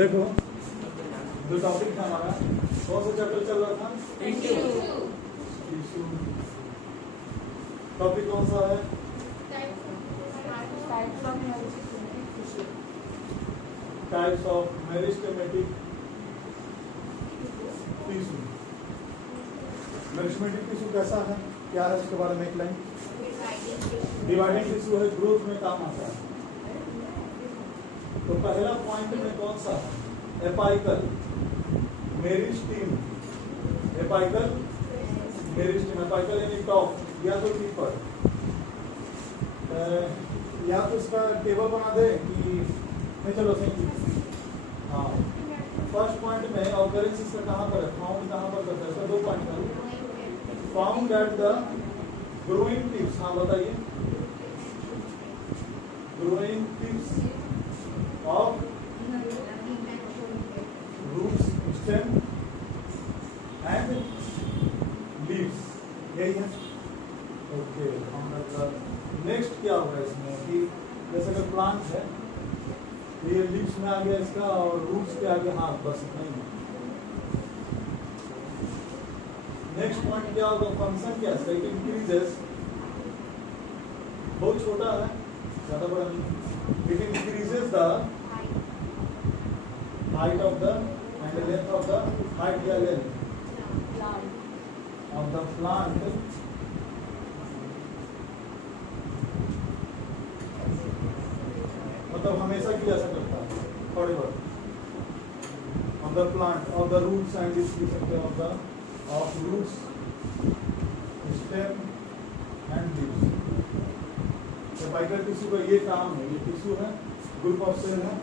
देखो जो टॉपिक था हमारा कौन सा चैप्टर चल रहा था? टिश्यू। टॉपिक कौन सा है? Types of meristematic tissue. Meristematic tissue कैसा है, क्या है, इसके बारे में एक लाइन। डिवाइडिंग टिश्यू है, ग्रोथ में काम आता है। तो पहला पॉइंट में कौन सा है? एपाइकल मेरिस्टीम। एपाइकल मेरिस्टीम, एपाइकल यानी टॉप या तो टिपर। या तो इसका टेबल बना दे कि नहीं, चलो सही। हाँ, फर्स्ट पॉइंट में ऑकरेंस इसका कहाँ पर है, फाउंड कहाँ पर करता है? इसका 2 पॉइंट है। Found at the growing tips. हाँ बताइए, growing tips of roots, stem and leaves, यही है। ओके, नेक्स्ट क्या होगा इसमें कि जैसे अगर प्लांट है, ये लीव्स में आ गया इसका और रूट्स के आगे, हाँ बस नहीं। नेक्स्ट पॉइंट क्या होगा? फंक्शन क्या है? इट इंक्रीजेस, बहुत छोटा है, ज्यादा बड़ा नहीं। It increases the height of the and length of the, height या लेंथ ऑफ द प्लांट मतलब हमेशा किया जा सकता है, forever of the plant of the roots and this लिख सकते हैं of roots, stem and leaves. Apical tissue का ये काम है, ये टिश्यू है, ग्रुप ऑफ सेल है,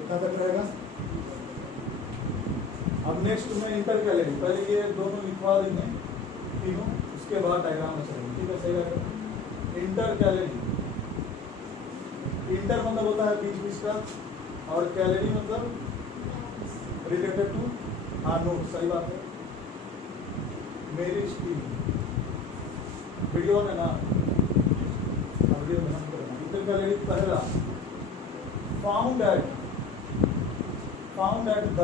इतना तक रहेगा। अब नेक्स्ट में इंटरकैलेरी, पहले ये दोनों लिखवा देंगे तीनों, उसके बाद डायग्राम में चलेंगे, ठीक है? सही है। इंटरकैलेरी, इंटर मतलब होता है बीच बीच का, और कैलोरी मतलब रिलेटेड टू, हाँ नोट, सही बात है। मेरिस्टीम वीडियो में ना, वीडियो में हम करेंगे। इंटर कैलोरी पहला फाउंड एट द,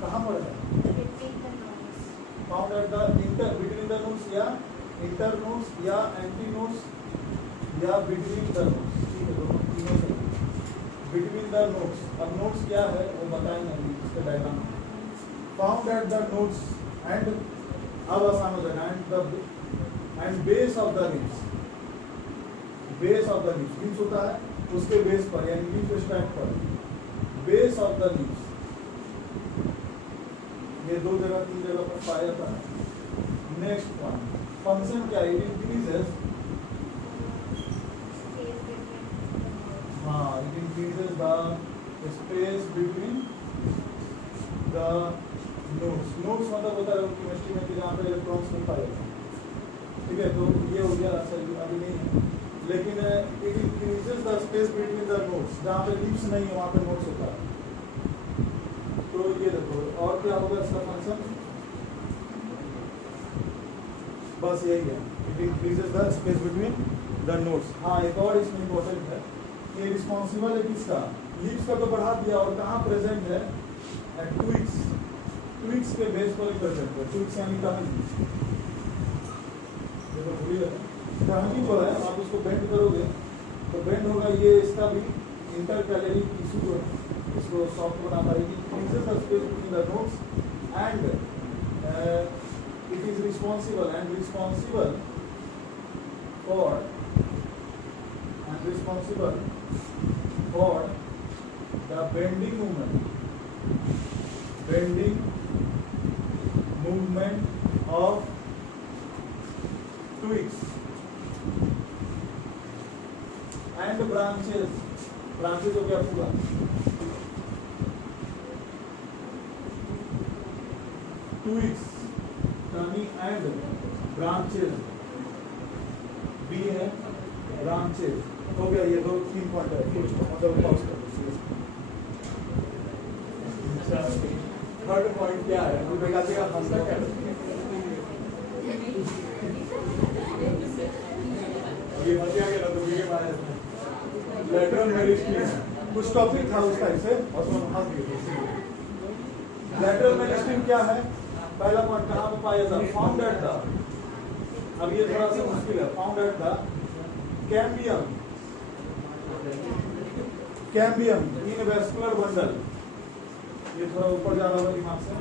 कहाँ पर है? Found at the inter, between the notes या इंटर नोट्स या एंटी नोट्स या बिटवीन द नोट्स, ठीक है? दोनों तीनों से बिटवीन द नोट्स। अब नोट्स क्या है वो बताएंगे अभी इसके डायग्राम में। Found at the notes and, अब आसान हो जाएगा, and base of the leaves. Base of the leaves, leaves होता है उसके बेस पर, यानी लीफ स्टैक पर, बेस ऑफ द लीव्स। ये 2 जगह 3 जगह पर पाया जाता है। नेक्स्ट पॉइंट, फंक्शन क्या है? इट इंक्रीजेस, हाँ, it increases the space between the nodes. Nodes मतलब होता है केमिस्ट्री में कि जहाँ पे इलेक्ट्रॉन्स नहीं पाए जाते हैं, ठीक है? तो ये हो गया, सही अभी नहीं है, लेकिन it increases the space between the nodes, जहाँ पे लीव्स नहीं है वहाँ पे नोड्स होता है। तो ये देखो, और क्या होगा इसका फंक्शन? बस यही है, it increases the space between the nodes. हाँ, एक और इसमें इम्पोर्टेंट है, ये रिस्पॉन्सिबल है किसका? लीव्स का तो बढ़ा दिया, और कहाँ प्रेजेंट है? एट ट्विग्स, ट्विग्स के बेस पर प्रेजेंट है। ट्विग्स यानी टहनी, देखो भूल गए, टहनी जो है आप उसको बेंड करोगे तो बेंड होगा, ये इसका भी इंटरकैलेरी टिश्यू जो है इसको सॉफ्ट बनाता है। Increases the space between the nodes and it is responsible for the bending movement of twigs and branches हो गया पूरा, twigs, टहनी and branches, B है, branches हो गया। ये 2-3 पॉइंट है, मतलब पॉज कर दो। थर्ड पॉइंट क्या है? वो बेटा जी का हंसना क्या है? ये बच गया ना, तो ये बात है। लेटरल मेरिस्टीम कुछ टॉपिक था उस टाइप से और उसमें फंस गए। लैटरल मेरिस्टेम क्या है? पहला पॉइंट कहाँ पे पाया जाता है? फाउंड एट द, अब ये थोड़ा सा मुश्किल है, found at the cambium, cambium in vascular bundle, ये थोड़ा ऊपर जा रहा है दिमाग से,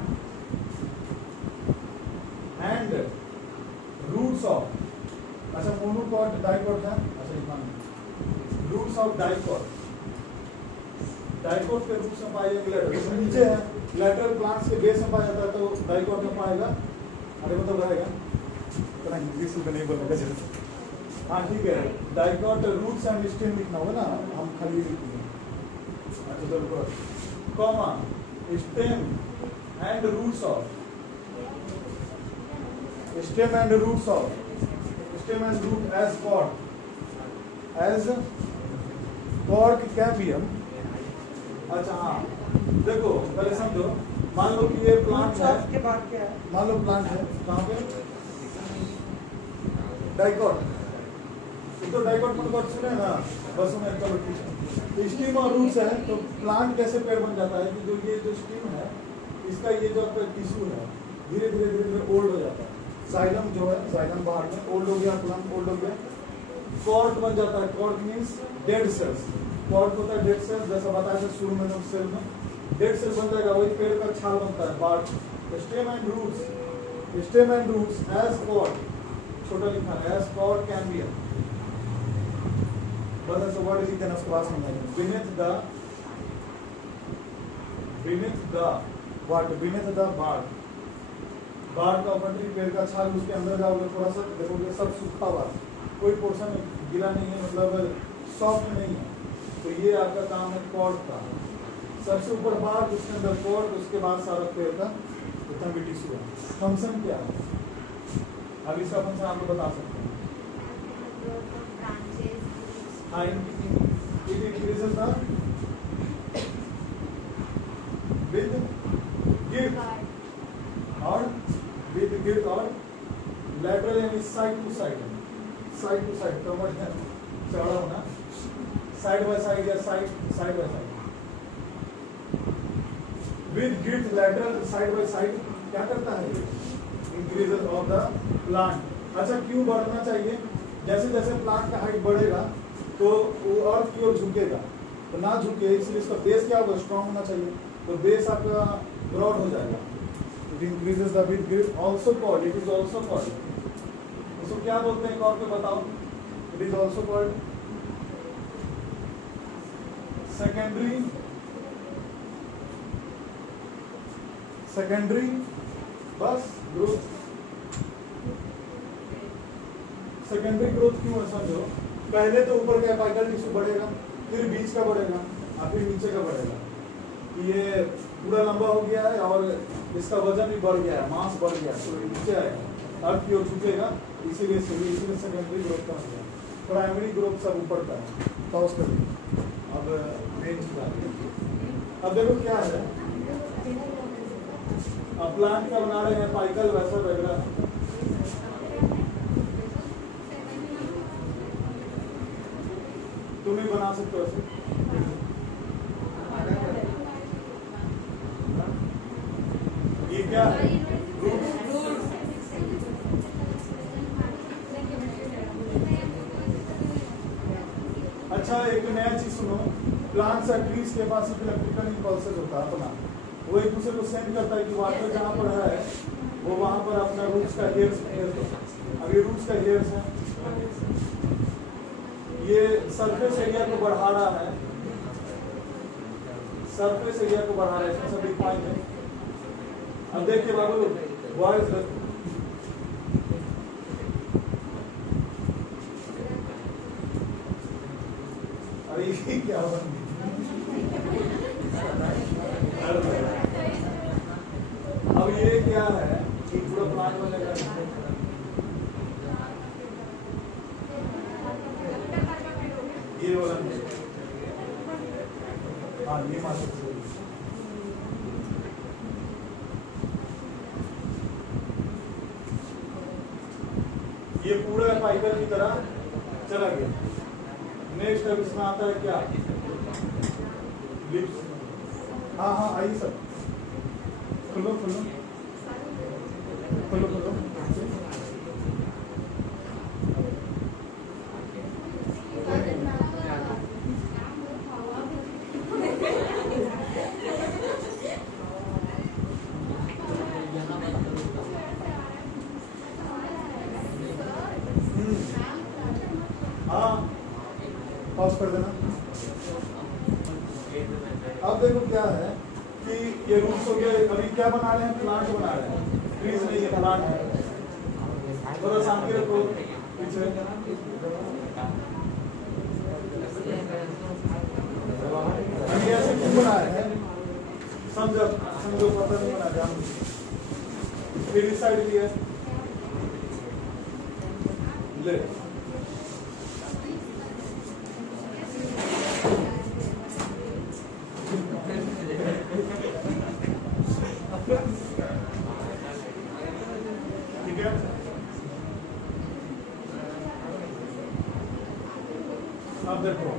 एंड रूट्स ऑफ, अच्छा मोनोकॉट डाइकॉट था, अच्छा रूट्स ऑफ डाइकॉट, डाइकॉट के रूट्स में पाए जाएंगे लेटर नीचे है, लेटरल प्लांट्स के बेस में पाया जाता है तो डाइकॉट में पाएगा, अरे मतलब रहेगा इतना इंग्लिश में नहीं बोलने का जरूरत। हाँ ठीक है, डाइकॉट रूट्स एंड स्टेम लिखना होगा ना, हम खाली लिखेंगे, अच्छा चलो comma stem and roots of, stem and roots of, stem and root as cork, as cork cambium. अच्छा हाँ देखो पहले समझो, मान लो कि ये प्लांट है, मान लो प्लांट है कहाँ पे, डाइकॉट, तो डाइकॉट मोनोकॉट सुने ना, बस में चलो ठीक है। स्टीम और रूट्स है तो प्लांट कैसे पेड़ बन जाता है कि जो ये जो स्टीम है इसका ये जो आपका टिश्यू है धीरे धीरे धीरे धीरे ओल्ड हो जाता है, जाइलम जो है, जाइलम बाहर में ओल्ड हो गया, प्लांट ओल्ड हो गया, कॉर्ड बन जाता है, cork means dead cells, cork होता है डेड सेल्स, जैसा बताया था शुरू में सेल में डेड सेल बन जाएगा, वही पेड़ का छाल बनता है bark, stem and roots, stem and roots as cork, छोटा लिखा है एज कॉर्ड कैम्बियम, बस ऐसा वर्ड लिख देना उसके बाद समझाएंगे, beneath the what, beneath the bark, बाढ़ का पटरी पेड़ का छाल, उसके अंदर जाओगे थोड़ा सा देखोगे सब सूखा हुआ, कोई पोर्शन गीला नहीं है, मतलब सॉफ्ट नहीं है, तो ये आपका काम है कॉर्ड का, सबसे ऊपर बाढ़, उसके अंदर कॉर्ड, उसके बाद सारा पेड़ का जितना भी टिश्यू है। फंक्शन क्या है, अब इसका फंक्शन आपको बता सकते हैं। हाँ, it increases the with girth or lateral यानी side to side कमर चौड़ा होना, side by side या side by side, with girth lateral side by side क्या करता है? Increases of the plant। अच्छा क्यों बढ़ना चाहिए? जैसे जैसे प्लांट का हाइट बढ़ेगा तो वो अर्थ की ओर झुकेगा, तो ना झुके इसलिए इसका बेस क्या होगा? स्ट्रॉन्ग होना चाहिए, तो बेस आपका ब्रॉड हो जाएगा। It increases the with grip, also called, it is also called, इसको क्या बोलते हैं और पे बताओ? It is also called secondary बस ग्रोथ। सेकेंडरी ग्रोथ क्यों है समझो, पहले तो ऊपर का एपिकल टिश्यू बढ़ेगा, फिर बीच का बढ़ेगा और फिर नीचे का बढ़ेगा, ये पूरा लंबा हो गया है और इसका वजन भी बढ़ गया है, मास बढ़ गया है, तो ये नीचे आएगा, अर्थ की ओर झुकेगा, इसीलिए सेकेंडरी ग्रोथ का हो गया। प्राइमरी ग्रोथ सब ऊपर का है, तो उसका अब मेन चीज आ गई। अब देखो क्या है, अब प्लांट का बना रहे हैं एपिकल वैसा वगैरह, तुम भी बना सकते हो ऐसे। ये क्या है? अच्छा एक नया चीज सुनो, प्लांट्स और ट्रीज के पास एक इलेक्ट्रिकल इंपल्सेस होता है अपना, वो एक दूसरे को सेंड करता है कि वाटर जहाँ पर है वो वहां पर अपना रूट्स का हेयर्स, अब ये रूट्स का हेयर्स है, ये सरफेस एरिया को बढ़ा रहा है, सरफेस एरिया को बढ़ा रहा है, इसमें सभी पॉइंट है। अब देखिए बाबू बॉयज, अरे ये क्या हुआ? अब ये क्या है कि पूरा प्लांट बनेगा, ये वाला, हाँ ये मास्टर, ये पूरा एपिकल की तरह चला गया। नेक्स्ट अब इसमें आता है क्या? लिप्स। हाँ हाँ आइए सर, खुलो खुलो खुलो खुलो। हाँ पॉज कर देना। अब देखो क्या है कि ये रूट्स हो गया। अभी क्या बना रहे हैं, प्लांट बना रहे हैं, ट्रीज नहीं है, प्लांट है। थोड़ा सामने रखो पीछे। अभी ऐसे क्यों बनाए हैं, समझो समझो, पता नहीं बना जाम। फिर इस साइड भी है, ले ठीक है। अब देखो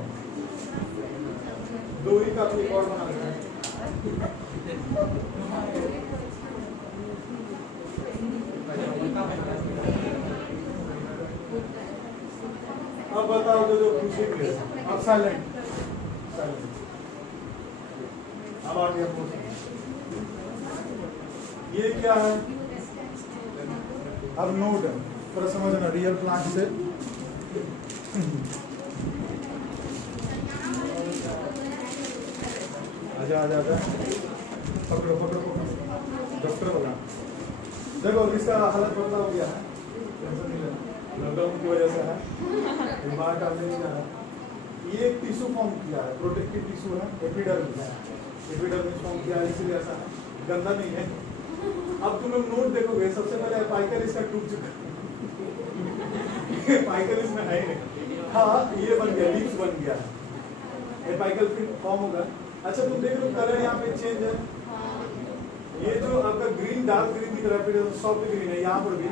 दो ही का एक और बना देना है। अब बताओ जो खुशी मिले। अब साइलेंट साइलेंट। अब आ गया क्वेश्चन, ये क्या है। अब नोड थोड़ा समझना रियल प्लांट से। आजा आजा आजा, पकड़ो पकड़ो पकड़ो, डॉक्टर बोला। देखो इसका हालत बदला हो गया है, टेंशन नहीं लेना, लॉकडाउन की वजह से है, बीमार डालने नहीं जा रहा। ये एक टिश्यू फॉर्म किया है, प्रोटेक्टिव टिश्यू है, एपिडर्मिस फॉर्म किया है, इसीलिए ऐसा है, गंदा नहीं है। अब तुम लोग नोट देखोगे, सबसे पहले एपाइकल इसका टूट चुका है, एपाइकल इसमें है ही नहीं। हाँ ये बन गया, लीव्स बन गया है, एपाइकल फिर फॉर्म होगा। अच्छा तुम देख लो कलर यहाँ पे चेंज है, ये जो आपका ग्रीन डार्क ग्रीन दिख रहा है, फिर सॉफ्ट ग्रीन है, यहाँ पर भी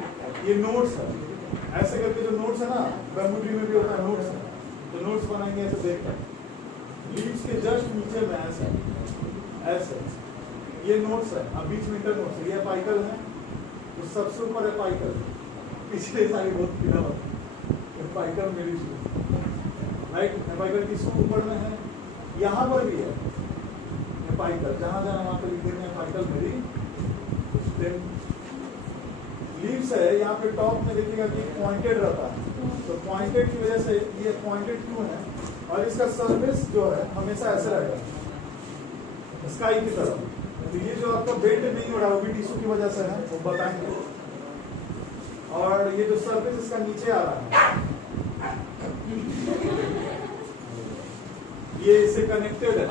ये नोट्स है। ऐसे करके जो नोट्स है ना, बैम्बू ट्री में भी होता है नोट्स है, तो नोट्स बनाएंगे ऐसे देख कर। लीव्स के जस्ट नीचे में ऐसे ऐसे ये नोट्स है, अब बीच में इंटर नोट्स है, ये एपाइकल है, तो सबसे ऊपर एपाइकल, पिछले सारी बहुत पीला होता एपाइकल मेरी राइट। एपाइकल किसको ऊपर में है, यहाँ पर भी है एपाइकल, जहाँ जहाँ वहाँ पे लिख देते हैं एपाइकल मेरी। लीव्स है यहाँ पे टॉप में देखिएगा कि पॉइंटेड रहता है, तो पॉइंटेड की वजह से ये पॉइंटेड क्यों है, और इसका सरफेस जो है हमेशा ऐसे रहेगा स्काई की तरफ। तो ये जो आपका बेल्ट नहीं हो रहा वो भी टिश्यू की वजह से है, वो बताएंगे। और ये जो सरफेस इसका नीचे आ रहा है, ये इससे कनेक्टेड है।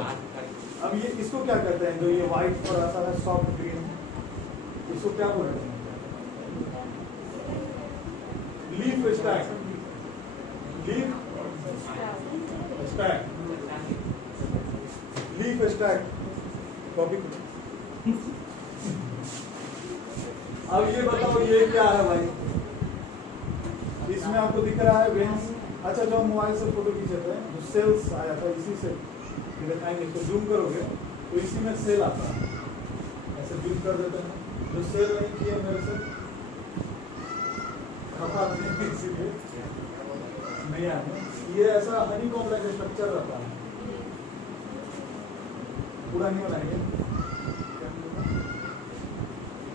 अब ये इसको क्या कहते हैं, जो ये व्हाइट थोड़ा सा है सॉफ्ट ग्रीन, इसको क्या बोलते हैं, leaf stack, leaf stack, leaf stack copy. अब ये बताओ ये क्या है भाई, इसमें आपको दिख रहा है वेंस। अच्छा जो मोबाइल से फोटो खींचे थे, जो सेल्स आया था इसी से दिखाएंगे, तो जूम करोगे तो इसी में सेल आता है, ऐसे जूम कर देते हैं। जो सेल नहीं किया मेरे से खपा नहीं, इसीलिए नहीं आया। ये ऐसा हनीकॉम्ब का स्ट्रक्चर रहता है, पूरा नहीं बनाएंगे,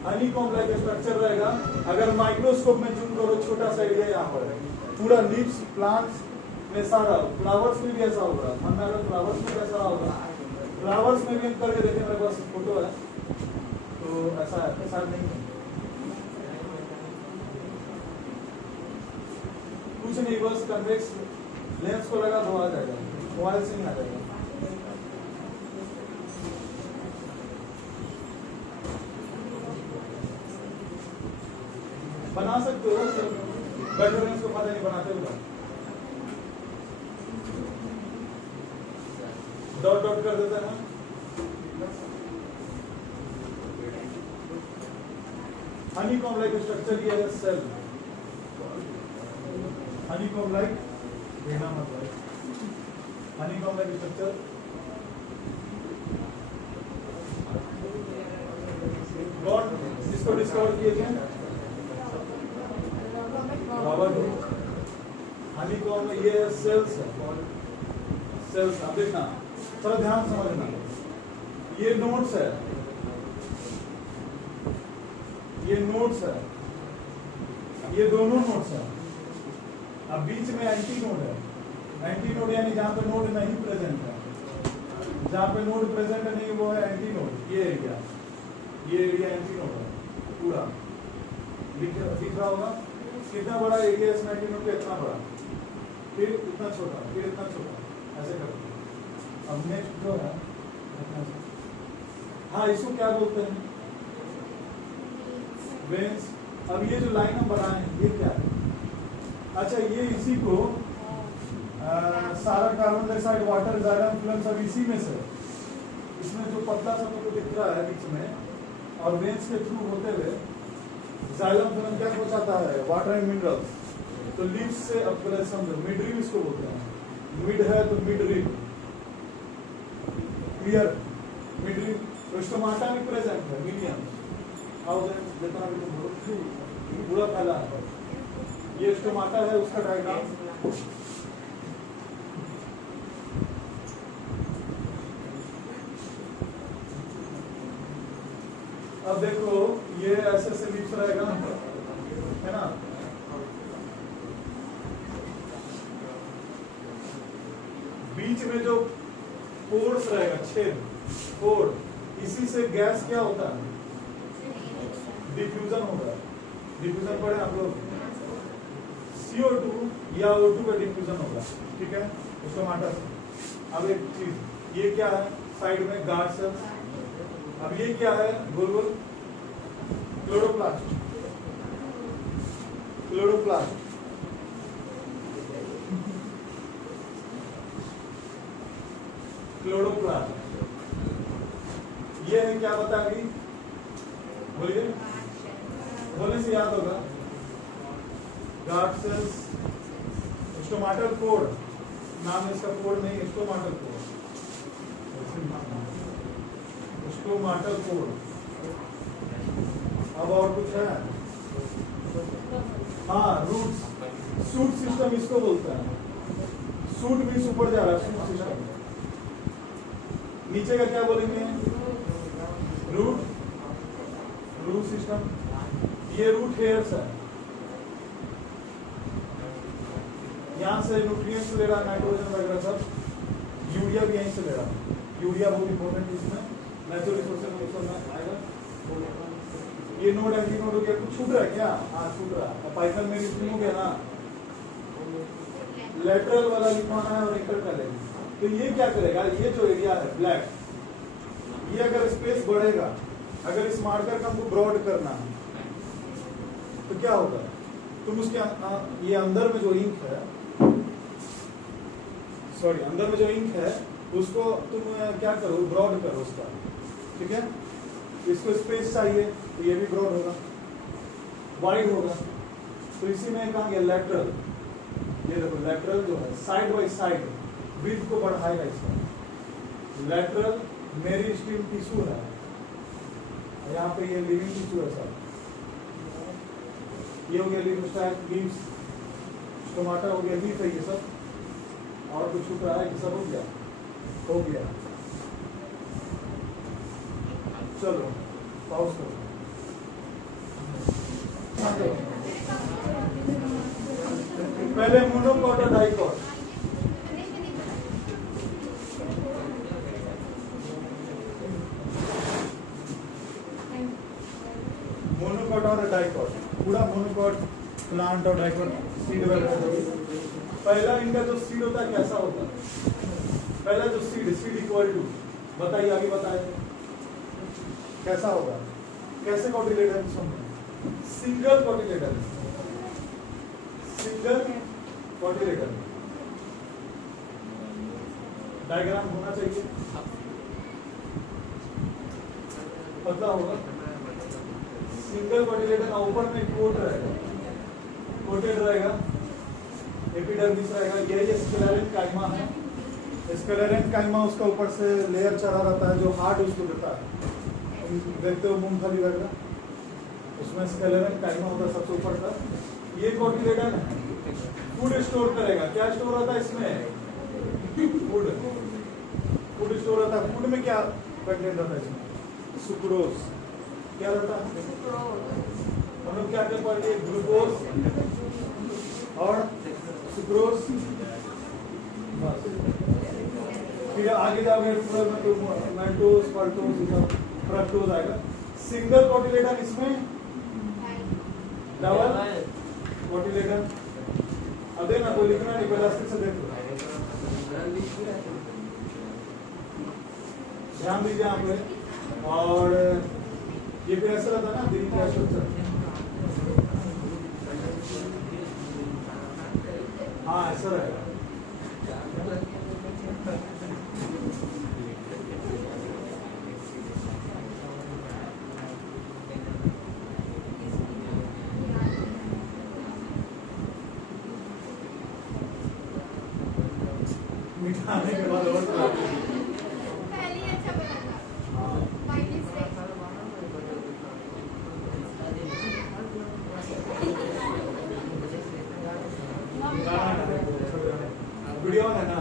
हनीकॉम्ब का स्ट्रक्चर रहेगा। अगर माइक्रोस्कोप में जूम करो, छोटा सा एरिया यहाँ पर है, पूरा लीव्स प्लांट्स में सारा, फ्लावर्स में भी ऐसा होगा, मन में अगर फ्लावर्स में ऐसा होगा, फ्लावर्स में भी हम करके देखें, मेरे पास फोटो है, तो ऐसा है, ऐसा नहीं है कुछ नहीं, बस कन्वेक्स लेंस को लगा दो आ जाएगा, मोबाइल से नहीं आ जाएगा। बना सकते हो, बैठे हुए इसको पता नहीं बनाते हुए डॉट डॉट कर देते हैं। हनीकॉम्ब लाइक स्ट्रक्चर ये है सेल, हनीकॉम्ब लाइक, देखना मत भाई, honeycomb like structure cells cover किए थे, रबर हनीकॉम्ब में ये सेल्स है, सेल्स। अब देखना थोड़ा ध्यान समझना, ये नोड्स है, ये नोड्स है, ये दोनों नोड्स है। अब बीच में एंटी नोड है, एंटी नोड यानी जहाँ पे नोड नहीं प्रेजेंट है, जहाँ पे नोड प्रेजेंट नहीं वो है एंटी नोड। ये एरिया एंटी नोड है पूरा, दिख रहा होगा कितना बड़ा एरिया इसमें एंटी नोड का, इतना बड़ा, फिर इतना छोटा, फिर इतना छोटा, ऐसे करते। अब नेक्स्ट जो है, हाँ इसको क्या बोलते हैं, वेन्स। अब ये जो लाइन हम बनाए हैं ये क्या है, अच्छा ये इसी को सारा carbon dioxide water xylem film सब इसी में से, इसमें जो पतला सा तो दिख रहा है बीच में, और वेन्स के थ्रू होते हुए जाइलम फिल्म क्या पहुंचाता है, वाटर एंड मिनरल्स। तो लीव्स से अब पहले समझो, मिड रिब इसको बोलते हैं, मिड है तो mid rib, clear, mid rib. तो स्टोमाटा भी प्रेजेंट है, मीडियम थाउजेंड जितना भी तुम बोलो, पूरा फैला है। ये स्टोमाटा है, उसका डायग्राम अब देखो, ये ऐसे से लिप्स रहेगा, है ना, बीच में जो पोर्स रहेगा, छेद, पोर, इसी से गैस क्या होता है, डिफ्यूजन होगा। डिफ्यूजन पढ़े आप लोग, CO2 या O2 का डिफ्यूजन होगा, ठीक है, उसको माटा से। अब एक चीज, ये क्या है, साइड में गार्ड सेल्स। अब ये क्या है, गोल गोल, क्लोरोप्लास्ट, क्लोरोप्लास्ट। क्लोरोप्लास्ट ये है, क्या बता अभी बोलिए, बोलने से याद होगा, गार्ड सेल्स, स्टोमाटल कोड, नाम इसका कोड नहीं, स्टोमाटल कोड, स्टोमाटल कोड। अब और कुछ है, हाँ रूट्स, सूट सिस्टम इसको बोलता है, सूट भी ऊपर जा रहा है, सूट सिस्टम। नीचे का क्या बोलेंगे, रूट, रूट सिस्टम। ये रूट हेयर्स है, यहाँ से न्यूट्रिएंट्स ले रहा, नाइट्रोजन वगैरह सब, यूरिया भी यहीं से ले रहा। यूरिया बहुत इंपॉर्टेंट इसमें, नेचुरल रिसोर्सेज में आएगा। ये नोड एंटी नोड हो गया, कुछ छूट रहा है क्या, हाँ छूट रहा है, पाइथन में रिस्टिंग हो गया ना, लेटरल वाला लिखवाना है और इंटर करेगा। तो ये क्या करेगा, ये जो एरिया है ब्लैक, ये अगर स्पेस बढ़ेगा, अगर इस मार्कर का हमको ब्रॉड करना है तो क्या होगा, तुम उसके ये अंदर में जो इंक है, सॉरी अंदर में जो इंक है उसको तुम क्या करो, ब्रॉड करो उसका, ठीक है। इसको स्पेस चाहिए तो ये भी ब्रॉड होगा, वाइड होगा। तो इसी में कहा गया लेटरल, ये देखो लेटरल जो है साइड बाई साइड विड्थ को बढ़ाएगा इसका। लेटरल मेरिस्टीम टिश्यू है, यहाँ पे ये लिविंग टिश्यू है सर, ये हो गया लीव्स, टमाटर हो गया, लीफ है ये सब, और कुछ छूट रहा है कि सब हो गया, हो गया। चलो पॉज करो, पहले मोनोकॉट और डाइकॉट। मोनोकॉट और डाइकॉट, पूरा मोनोकॉट, प्लांट और डाइकॉट, सीड वगैरह। पहला इनका जो सीड होता है कैसा होता है, पहला जो सीड इक्वल टू, बताइए आगे बताइए कैसा होगा, कैसे कॉटिलेटर सिंगल कॉटिलेटर, सिंगल कॉटिलेटर डायग्राम होना चाहिए, पतला होगा, सिंगल कॉटिलेटर, ऊपर में कोट रहेगा, कोटेड रहेगा, एपिडर्मिस रहेगा, यही स्क्लेरेंट काइमा है। स्क्लेरेंट काइमा उसका ऊपर से लेयर चढ़ा रहता है जो हार्ड उसको देता है, देखते हो मूंगफली वगैरह, उसमें स्केलेरन काइमा होता है सबसे ऊपर का। ये कोटिलेडन फूड स्टोर करेगा। क्या स्टोर होता है इसमें? फूड स्टोर होता है। फूड में क्या कंटेंट रहता है इसमें? सुक्रोज। क्या रहता है? हम लोग क्या क्या पढ़े? ग्लूकोज और सुक्रोज। बस फिर आगे जाओगे मैल्टोज, फल्टोज, फ्रक्टोज आएगा। सिंगल कोटिलेडन इसमें डबल कोटिलेडन। अब देखना कोई लिखना नहीं, पहले अस्तित्व से देखो। ध्यान दीजिए यहाँ पे। और ये फिर ऐसा रहता है ना दिल का स्ट्रक्चर। हाँ ऐसा रहेगा। मिठाने के बाद और पहले ही अच्छा बना था। हाँ बाय मिस्टेक। वीडियो है ना?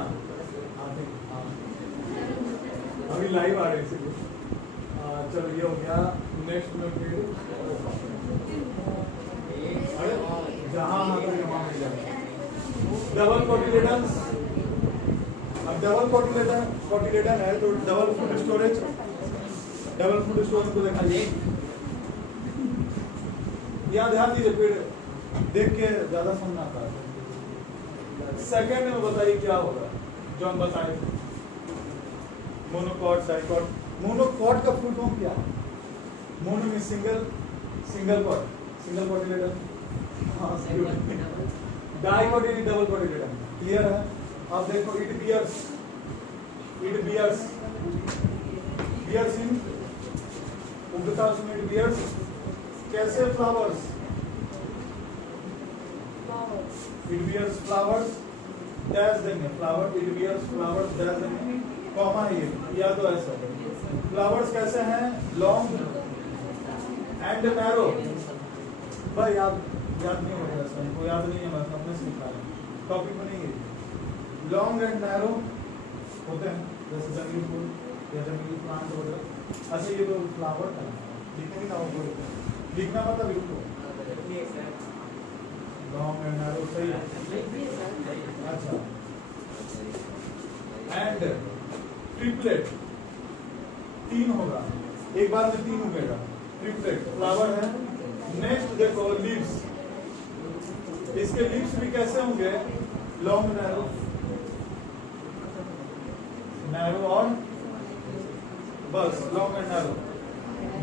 अभी लाइव आ रहे हैं इसीलिए। चलो ये हो गया। नेक्स्ट में फिर जहाँ मिल जाए डबल कोटिलेडन्स। अब डबल कोटिलेडन है तो double food storage. Double food storage को देखा जाए। यहाँ ध्यान दीजिए, फिर देख के ज्यादा समझना आता है। सेकेंड में बताइए क्या होगा जो हम बताए थे। Monocot, dicot. मोनोकॉट का फुल फॉर्म क्या है? मोनो में single cot, single cotyledon. Dicot यानी डबल कोटिलेडन। क्लियर है? अब देखो इट बियर्स इन उगता उसमें इट बियर्स कैसे? Flowers. It bears flowers dash देंगे। Flower it bears flowers dash देंगे। कॉमा है ये, या तो ऐसा। फ्लावर्स कैसे हैं? Long and narrow. भाई याद नहीं होगा ऐसा, इनको याद नहीं है, मैं अपने से लिखा है, टॉपिक में नहीं है। लॉन्ग एंड नैरो होते हैं जैसे जंगली फूल या जंगली प्लांट वगैरह। अच्छा ये तो फ्लावर है, लिखेंगे ना वो लिखना मतलब लिखो। लॉन्ग एंड नैरो सही है। अच्छा एंड ट्रिपलेट 3 होगा, एक बार में 3 उगेगा। ट्रिपलेट फ्लावर है। नेक्स्ट देखो लीव्स। इसके लीव्स भी कैसे होंगे? लॉन्ग नैरो और बस लॉन्ग एंड नैरो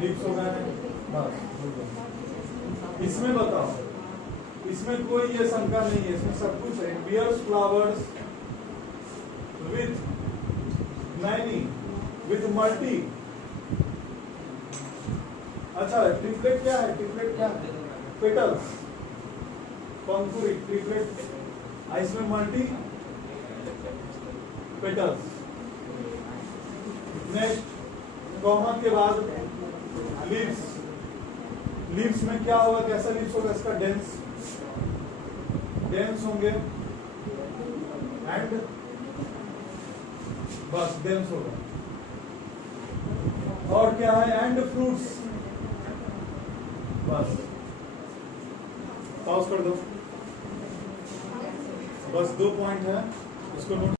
लीव्स हो गए। बस इसमें बताओ, इसमें कोई ये शंका नहीं है, इसमें सब कुछ है। Bears flowers with many with multi. अच्छा ट्रिपलेट क्या है? ट्रिपलेट क्या है? पेटल्स। कॉन्क्रीट ट्रिपलेट, इसमें मल्टी पेटल्स। नेक्स्ट कॉमा के बाद लीव्स। लीव्स में क्या होगा? कैसा लीव्स होगा? इसका डेंस होंगे एंड बस डेंस होगा। और क्या है? And fruits. बस पॉज कर दो। बस 2 पॉइंट है, इसको नोट